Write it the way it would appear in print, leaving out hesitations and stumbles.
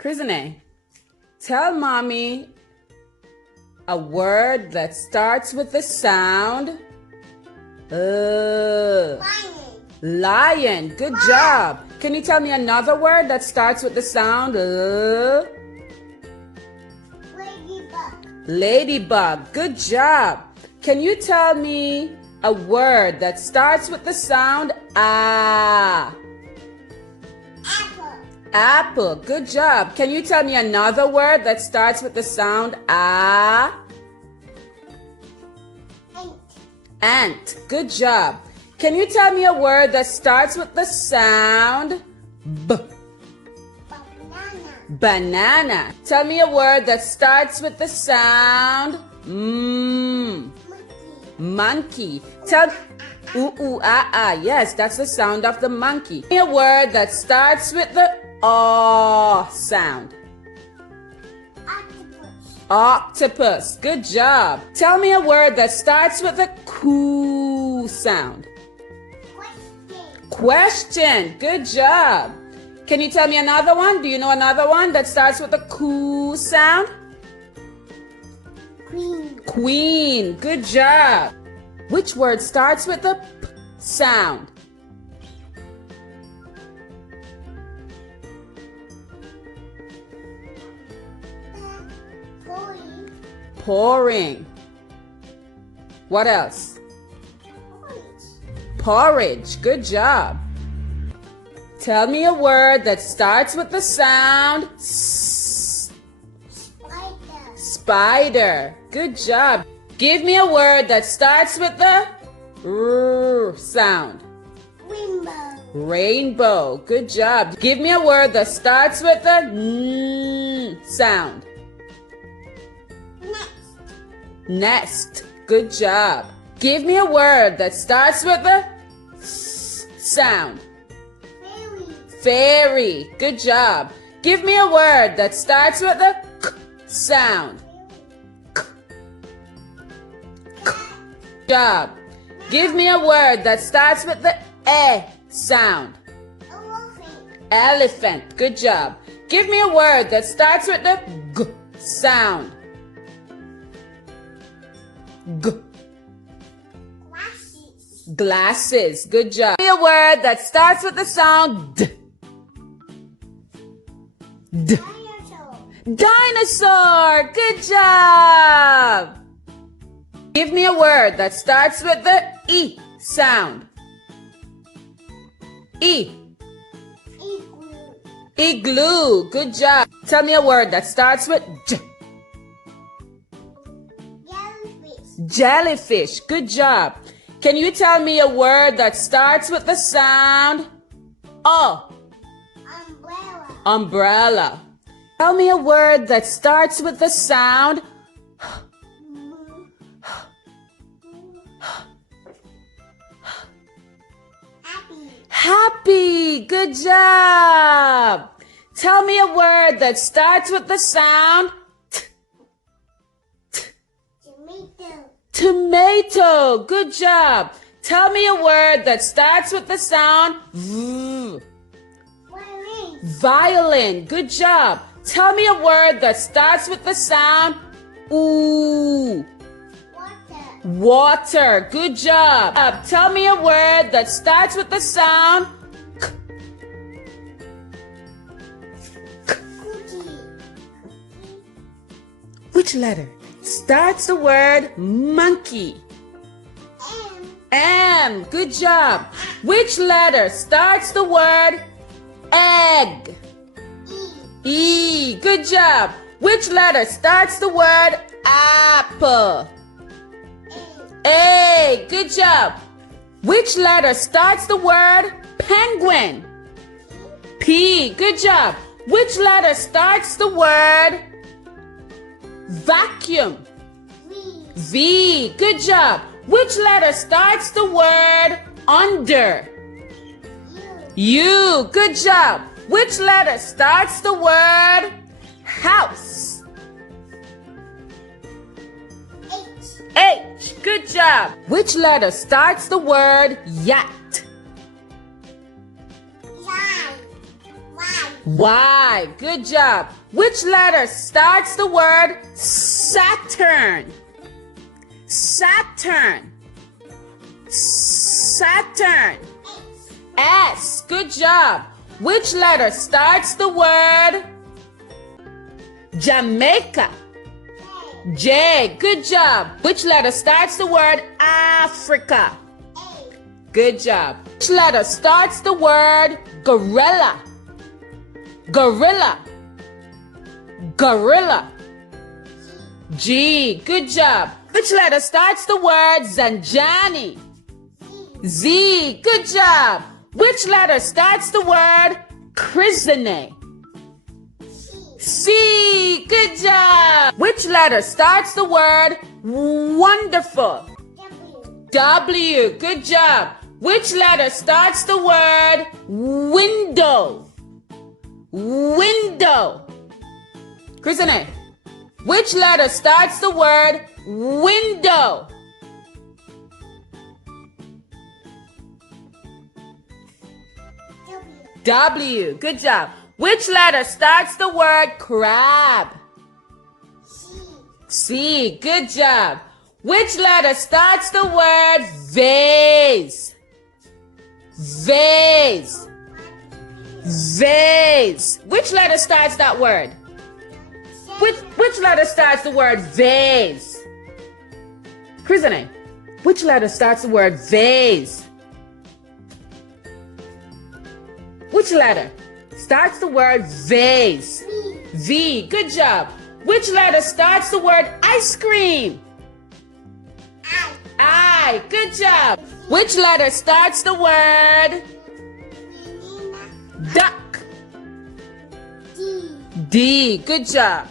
Chrisine, tell mommy a word that starts with the sound Lion. Lion. Good job. Can you tell me another word that starts with the sound Ladybug. Ladybug. Good job. Can you tell me a word that starts with the sound ah? Apple. Apple. Good job. Can you tell me another word that starts with the sound ah? Ant. Ant. Good job. Can you tell me a word that starts with the sound b? Banana. Banana. Tell me a word that starts with the sound Monkey. monkey. Tell ooh ooh ah ah. Yes, that's the sound of the monkey. Tell me a word that starts with the ah sound. Octopus. Octopus. Good job. Tell me a word that starts with the coo sound. Question. Good job. Can you tell me another one? Do you know another one that starts with the coo sound? Queen. Queen. Good job. Which word starts with the p sound? Pouring. Pouring. What else? Porridge. Porridge. Good job. Tell me a word that starts with the sound s. Spider. Spider. Good job. Give me a word that starts with the r sound. Rainbow. Rainbow. Good job. Give me a word that starts with the n sound. Next. Nest. Good job. Give me a word that starts with the s sound. Fairy. Fairy. Good job. Give me a word that starts with the k sound. Good job. Give me a word that starts with the e sound. Elephant. Elephant. Good job. Give me a word that starts with the g sound. G. Glasses. Glasses. Good job. Give me a word that starts with the sound d. D. Dinosaur. Dinosaur. Good job. Give me a word that starts with the E sound. E. Igloo. Igloo. Good job. Tell me a word that starts with J. Jellyfish. Jellyfish. Good job. Can you tell me a word that starts with the sound O? Umbrella. Umbrella. Tell me a word that starts with the sound Happy. happy. Good job. Tell me a word that starts with the sound Tomato. tomato. Good job. Tell me a word that starts with the sound V. Violin. Violin. Good job. Tell me a word that starts with the sound ooh. Water. Water. Good job. Tell me a word that starts with the sound k. Cookie. Which letter starts the word monkey? M. M. Good job. Which letter starts the word egg? E. E. Good job. Which letter starts the word apple? A. A. Good job. Which letter starts the word penguin? P. Good job. Which letter starts the word vacuum? V. V. Good job. Which letter starts the word under? U. U. Good job. Which letter starts the word house? H. H. Good job. Which letter starts the word yacht? Y. Y. Y. Good job. Which letter starts the word Saturn? Saturn. Saturn. S. Good job. Which letter starts the word Jamaica? J. Good job. Which letter starts the word Africa? Good job. Which letter starts the word gorilla? Gorilla. Gorilla. G. Good job. Which letter starts the word Zanjani? Z. Good job. Which letter starts the word Chrisene? C. Good job. Which letter starts the word wonderful? W. Good job. Which letter starts the word window? Window. Chrisene, which letter starts the word window? W. Good job. Which letter starts the word crab? C. Good job. Which letter starts the word vase? Vase. Vase. Which letter starts that word? Which letter starts the word vase? Chrisene, which letter starts the word vase? Which letter starts the word vase? V. Good job. Which letter starts the word ice cream? I. Good job. Which letter starts the word duck? D. Good job.